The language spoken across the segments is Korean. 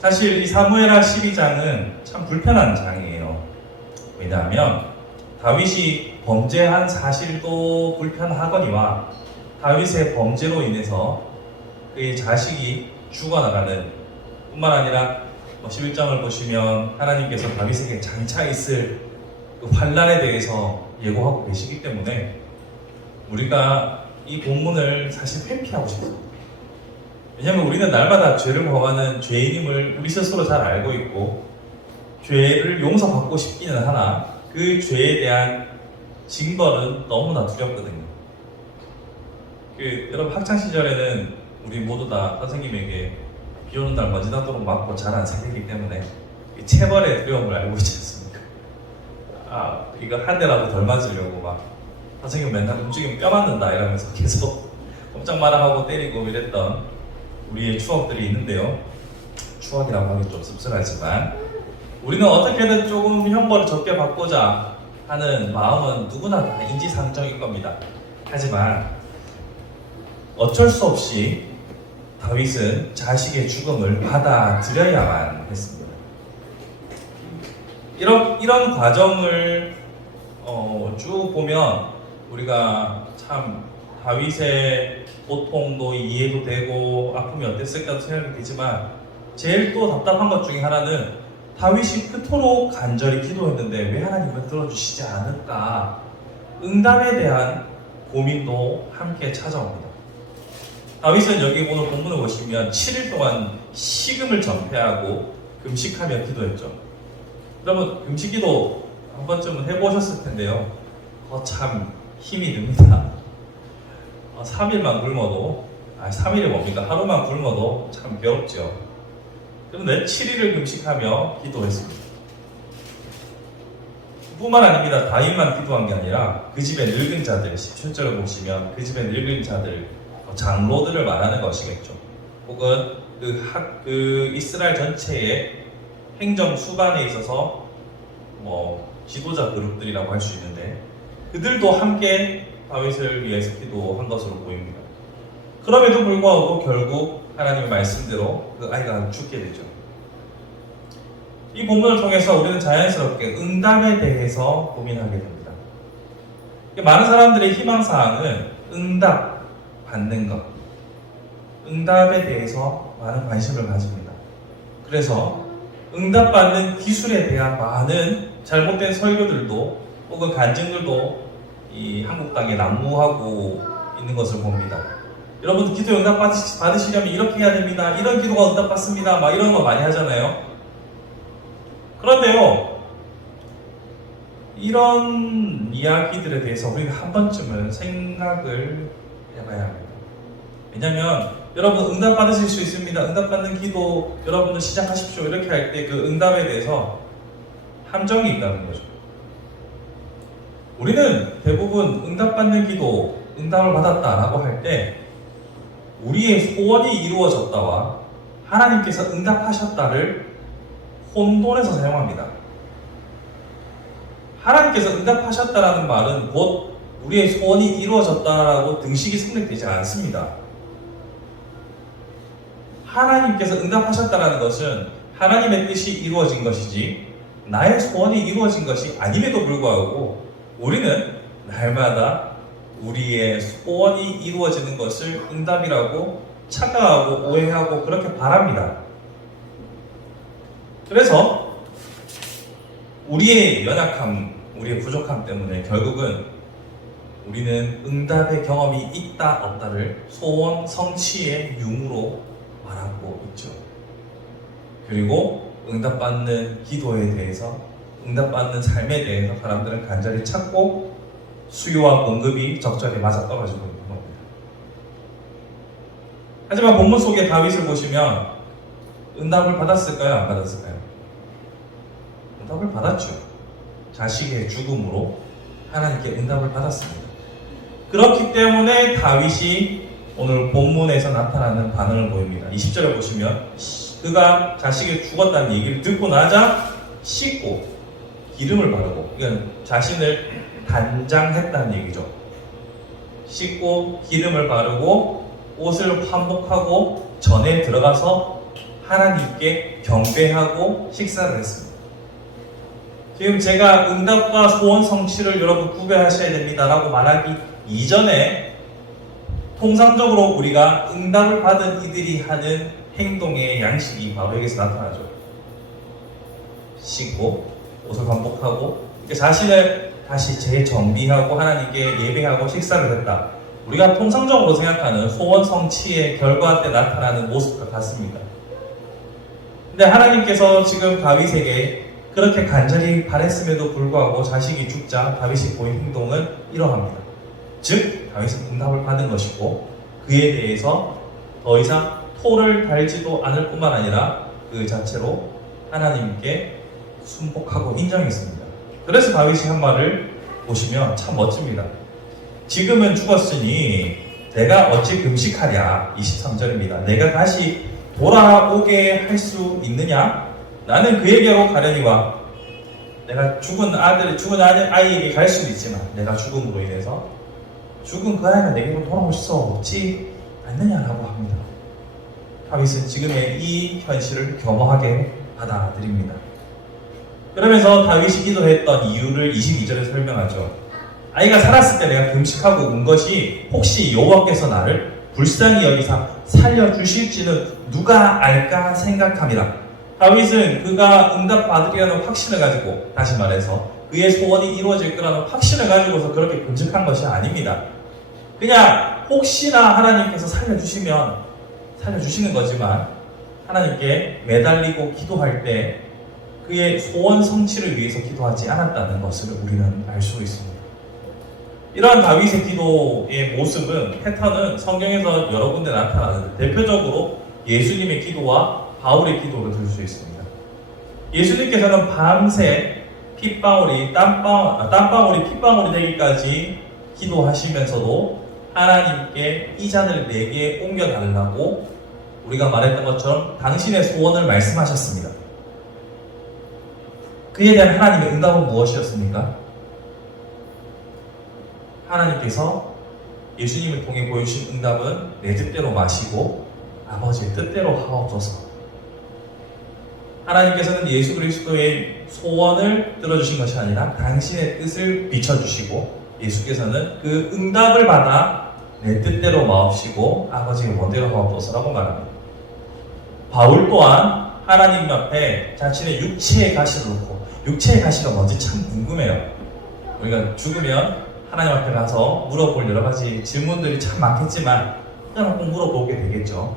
사실 이 사무엘하 12장은 참 불편한 장이에요. 왜냐하면 다윗이 범죄한 사실도 불편하거니와 다윗의 범죄로 인해서 그의 자식이 죽어나가는 뿐만 아니라 11장을 보시면 하나님께서 다윗에게 장차 있을 그 환난에 대해서 예고하고 계시기 때문에 우리가 이 본문을 사실 회피하고 싶습니다. 왜냐하면 우리는 날마다 죄를 범하는 죄인임을 우리 스스로 잘 알고 있고 죄를 용서받고 싶기는 하나 그 죄에 대한 징벌은 너무나 두렵거든요. 여러분 학창시절에는 우리 모두 다 선생님에게 비 오는 날 먼지 나도록 맞고 자란 세대이기 때문에 이 체벌의 두려움을 알고 있지 않습니까? 이거 한 대라도 덜 맞으려고 막 선생님 맨날 움직이면 뼈 맞는다 이러면서 계속 꼼짝 마라 하고 때리고 이랬던 우리의 추억들이 있는데요. 추억이라고 하기 좀 씁쓸하지만 우리는 어떻게든 조금 형벌을 적게 받고자 하는 마음은 누구나 다 인지상정일 겁니다. 하지만 어쩔 수 없이 다윗은 자식의 죽음을 받아들여야만 했습니다. 이런 과정을 쭉 보면 우리가 참 다윗의 고통도 이해도 되고 아픔이 어땠을까도 생각이 되지만 제일 또 답답한 것 중에 하나는 다윗이 그토록 간절히 기도했는데 왜 하나님은 들어주시지 않을까? 응답에 대한 고민도 함께 찾아옵니다. 다윗은 여기 오늘 본문을 보시면 7일 동안 식음을 전폐하고 금식하며 기도했죠. 여러분 금식기도 한 번쯤은 해보셨을 텐데요. 참 힘이 듭니다. 3일만 굶어도 3일이 뭡니까? 하루만 굶어도 참 괴롭죠. 그런데 7일을 금식하며 기도했습니다. 뿐만 아닙니다. 다윗만 기도한 게 아니라 그 집의 늙은 자들, 17절을 보시면 그 집의 늙은 자들, 장로들을 말하는 것이겠죠. 혹은 그 이스라엘 전체의 행정 수반에 있어서 지도자 그룹들이라고 할 수 있는데 그들도 함께 다윗을 위해서 기도한 것으로 보입니다. 그럼에도 불구하고 결국 하나님의 말씀대로 그 아이가 죽게 되죠. 이 본문을 통해서 우리는 자연스럽게 응답에 대해서 고민하게 됩니다. 많은 사람들의 희망사항은 응답 받는 것, 응답에 대해서 많은 관심을 가집니다. 그래서 응답받는 기술에 대한 많은 잘못된 설교들도 혹은 간증들도 이 한국 땅에 난무하고 있는 것을 봅니다. 여러분들 기도 응답 받으시려면 이렇게 해야 됩니다. 이런 기도가 응답받습니다. 막 이런 거 많이 하잖아요. 그런데요, 이런 이야기들에 대해서 우리가 한 번쯤은 생각을 해봐야 합니다. 왜냐하면 여러분 응답 받으실 수 있습니다. 응답 받는 기도 여러분들 시작하십시오. 이렇게 할 때 그 응답에 대해서 함정이 있다는 거죠. 우리는 대부분 응답받는 기도, 응답을 받았다라고 할 때 우리의 소원이 이루어졌다와 하나님께서 응답하셨다를 혼돈해서 사용합니다. 하나님께서 응답하셨다라는 말은 곧 우리의 소원이 이루어졌다라고 등식이 성립되지 않습니다. 하나님께서 응답하셨다라는 것은 하나님의 뜻이 이루어진 것이지 나의 소원이 이루어진 것이 아님에도 불구하고 우리는 날마다 우리의 소원이 이루어지는 것을 응답이라고 착각하고 오해하고 그렇게 바랍니다. 그래서 우리의 연약함, 우리의 부족함 때문에 결국은 우리는 응답의 경험이 있다 없다를 소원 성취의 유무로 말하고 있죠. 그리고 응답받는 기도에 대해서, 응답받는 삶에 대해서 사람들은 간절히 찾고 수요와 공급이 적절히 맞아떨어지고 있는 겁니다. 하지만 본문 속의 다윗을 보시면 응답을 받았을까요? 안 받았을까요? 응답을 받았죠. 자식의 죽음으로 하나님께 응답을 받았습니다. 그렇기 때문에 다윗이 오늘 본문에서 나타나는 반응을 보입니다. 20절에 보시면 그가 자식이 죽었다는 얘기를 듣고 나자 씻고 기름을 바르고, 이건 자신을 단장했다는 얘기죠. 씻고 기름을 바르고 옷을 환복하고 전에 들어가서 하나님께 경배하고 식사를 했습니다. 지금 제가 응답과 소원 성취를 여러분 구별하셔야 됩니다라고 말하기 이전에 통상적으로 우리가 응답을 받은 이들이 하는 행동의 양식이 바로 여기서 나타나죠. 씻고 옷을 반복하고 자신을 다시 재정비하고 하나님께 예배하고 식사를 했다. 우리가 통상적으로 생각하는 소원 성취의 결과 때 나타나는 모습과 같습니다. 근데 하나님께서 지금 다윗에게 그렇게 간절히 바랬음에도 불구하고 자식이 죽자 다윗이 보인 행동은 이러합니다. 즉 다윗은 응답을 받은 것이고 그에 대해서 더 이상 토를 달지도 않을 뿐만 아니라 그 자체로 하나님께 순복하고 인정했습니다. 그래서 다윗이 한 말을 보시면 참 멋집니다. 지금은 죽었으니 내가 어찌 금식하랴. 23절입니다. 내가 다시 돌아오게 할 수 있느냐? 나는 그에게로 가려니와 내가 죽은 아이에게 갈 수도 있지만 내가 죽음으로 인해서 죽은 그 아이가 내게로 돌아올 수 없지 않느냐라고 합니다. 다윗은 지금의 이 현실을 겸허하게 받아들입니다. 그러면서 다윗이 기도했던 이유를 22절에 설명하죠. 아이가 살았을 때 내가 금식하고 운 것이 혹시 여호와께서 나를 불쌍히 여기사 살려주실지는 누가 알까 생각함이라. 다윗은 그가 응답받으리라는 확신을 가지고, 다시 말해서 그의 소원이 이루어질 거라는 확신을 가지고서 그렇게 금식한 것이 아닙니다. 그냥 혹시나 하나님께서 살려주시는 거지만 하나님께 매달리고 기도할 때 그의 소원 성취를 위해서 기도하지 않았다는 것을 우리는 알 수 있습니다. 이러한 다윗의 기도의 모습은, 패턴은 성경에서 여러 군데 나타나는데 대표적으로 예수님의 기도와 바울의 기도를 들 수 있습니다. 예수님께서는 밤새 땀방울이 핏방울이 되기까지 기도하시면서도 하나님께 이 잔을 내게 옮겨달라고 우리가 말했던 것처럼 당신의 소원을 말씀하셨습니다. 그에 대한 하나님의 응답은 무엇이었습니까? 하나님께서 예수님을 통해 보여주신 응답은 내 뜻대로 마시고 아버지의 뜻대로 하옵소서. 하나님께서는 예수 그리스도의 소원을 들어주신 것이 아니라 당신의 뜻을 비춰주시고 예수께서는 그 응답을 받아 내 뜻대로 마옵시고 아버지의 원대로 하옵소서라고 말합니다. 바울 또한 하나님 앞에 자신의 육체의 가시를 놓고, 육체의 가시가 뭔지 참 궁금해요. 우리가 죽으면 하나님 앞에 가서 물어볼 여러 가지 질문들이 참 많겠지만 하나 꼭 물어보게 되겠죠.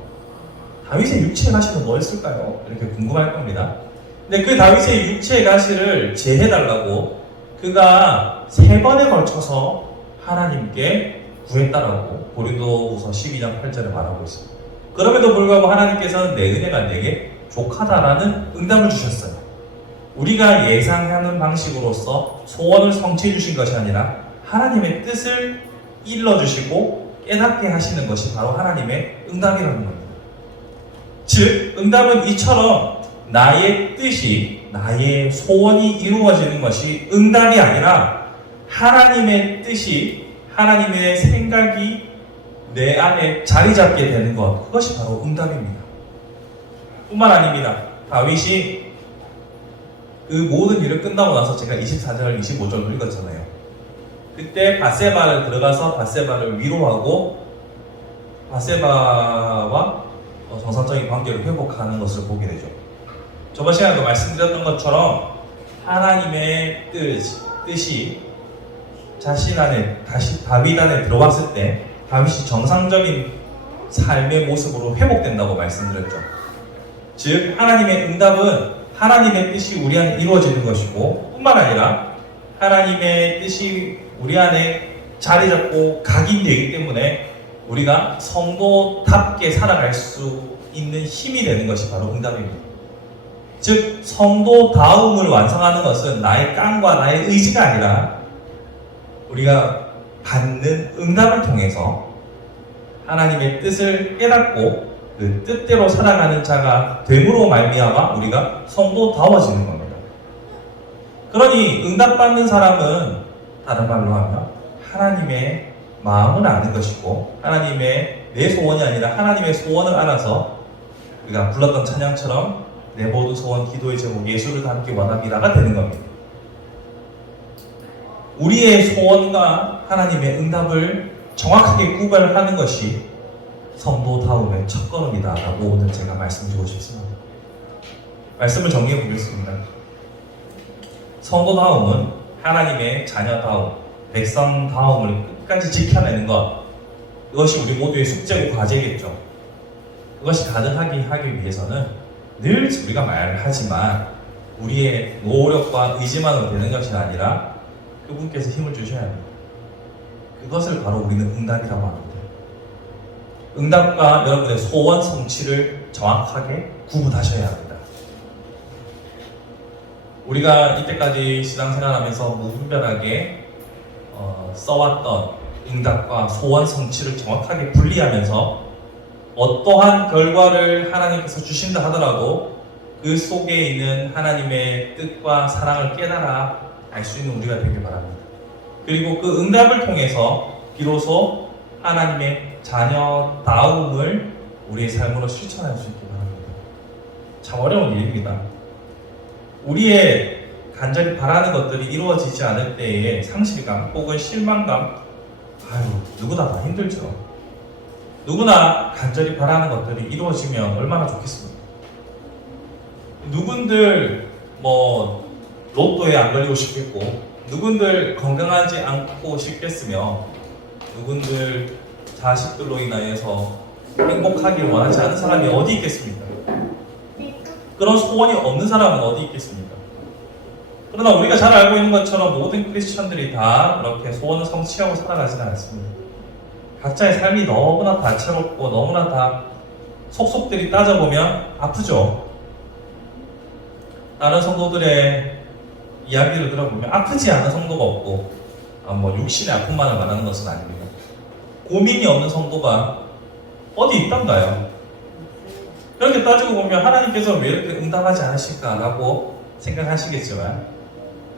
다윗의 육체의 가시는 뭐였을까요? 이렇게 궁금할 겁니다. 근데 그 다윗의 육체의 가시를 제해달라고 그가 3번에 걸쳐서 하나님께 구했다라고 고린도후서 12장 8절에 말하고 있습니다. 그럼에도 불구하고 하나님께서는 내 은혜가 내게 족하다라는 응답을 주셨어요. 우리가 예상하는 방식으로서 소원을 성취해 주신 것이 아니라 하나님의 뜻을 일러주시고 깨닫게 하시는 것이 바로 하나님의 응답이라는 겁니다. 즉, 응답은 이처럼 나의 뜻이, 나의 소원이 이루어지는 것이 응답이 아니라 하나님의 뜻이, 하나님의 생각이 내 안에 자리 잡게 되는 것, 그것이 바로 응답입니다. 뿐만 아닙니다. 다윗이 그 모든 일을 끝나고 나서 제가 24절, 25절을 읽었잖아요. 그때 밧세바를 들어가서 밧세바를 위로하고 밧세바와 정상적인 관계를 회복하는 것을 보게 되죠. 저번 시간에도 말씀드렸던 것처럼 하나님의 뜻이 자신 안에, 다시 다윗 안에 들어왔을 때 다윗이 정상적인 삶의 모습으로 회복된다고 말씀드렸죠. 즉 하나님의 응답은 하나님의 뜻이 우리 안에 이루어지는 것이고 뿐만 아니라 하나님의 뜻이 우리 안에 자리 잡고 각인되기 때문에 우리가 성도답게 살아갈 수 있는 힘이 되는 것이 바로 응답입니다. 즉 성도다움을 완성하는 것은 나의 깡과 나의 의지가 아니라 우리가 받는 응답을 통해서 하나님의 뜻을 깨닫고 그 뜻대로 살아가는 자가 됨으로 말미암아 우리가 성도다워지는 겁니다. 그러니 응답받는 사람은 다른 말로 하면 하나님의 마음을 아는 것이고 하나님의 내 소원이 아니라 하나님의 소원을 알아서 그 우리가 불렀던 찬양처럼 내 모든 소원 기도의 제목 예수를 닮기 원합니다가 되는 겁니다. 우리의 소원과 하나님의 응답을 정확하게 구별하는 것이 성도다움의 첫걸음이다 라고 오늘 제가 말씀드리고 싶습니다. 말씀을 정리해 보겠습니다. 성도다움은 하나님의 자녀다움, 백성다움을 끝까지 지켜내는 것, 그것이 우리 모두의 숙제고 과제겠죠. 그것이 가능하게 하기 위해서는 늘 우리가 말하지만 우리의 노력과 의지만으로 되는 것이 아니라 그분께서 힘을 주셔야 합니다. 그것을 바로 우리는 응답이라고 합니다. 응답과 여러분의 소원 성취를 정확하게 구분하셔야 합니다. 우리가 이때까지 신앙생활하면서 무분별하게 써왔던 응답과 소원 성취를 정확하게 분리하면서 어떠한 결과를 하나님께서 주신다 하더라도 그 속에 있는 하나님의 뜻과 사랑을 깨달아 알 수 있는 우리가 되길 바랍니다. 그리고 그 응답을 통해서 비로소 하나님의 자녀다움을 우리의 삶으로 실천할 수 있길 바랍니다. 참 어려운 일입니다. 우리의 간절히 바라는 것들이 이루어지지 않을 때의 상실감 혹은 실망감, 누구나 다 힘들죠. 누구나 간절히 바라는 것들이 이루어지면 얼마나 좋겠습니까? 누군들 로또에 안 걸리고 싶겠고, 누군들 건강하지 않고 싶겠으며, 누군들 자식들로 인하여서 행복하길 원하지 않은 사람이 어디 있겠습니까? 그런 소원이 없는 사람은 어디 있겠습니까? 그러나 우리가 잘 알고 있는 것처럼 모든 크리스천들이 다 그렇게 소원을 성취하고 살아가지는 않습니다. 각자의 삶이 너무나 다채롭고 너무나 다 속속들이 따져보면 아프죠. 다른 성도들의 이야기를 들어보면 아프지 않은 성도가 없고 육신의 아픔만을 말하는 것은 아닙니다. 고민이 없는 성도가 어디 있던가요? 그렇게 따지고 보면 하나님께서 왜 이렇게 응답하지 않으실까라고 생각하시겠지만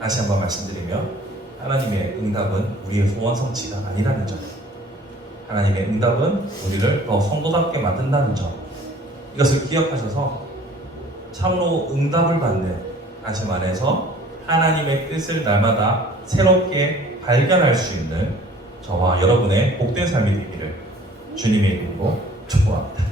다시 한번 말씀드리면 하나님의 응답은 우리의 소원 성취가 아니라는 점, 하나님의 응답은 우리를 더 성도답게 만든다는 점, 이것을 기억하셔서 참으로 응답을 받는, 다시 말해서 하나님의 뜻을 날마다 새롭게 발견할 수 있는 저와 여러분의 복된 삶이 되기를 주님의 이름으로 축복합니다.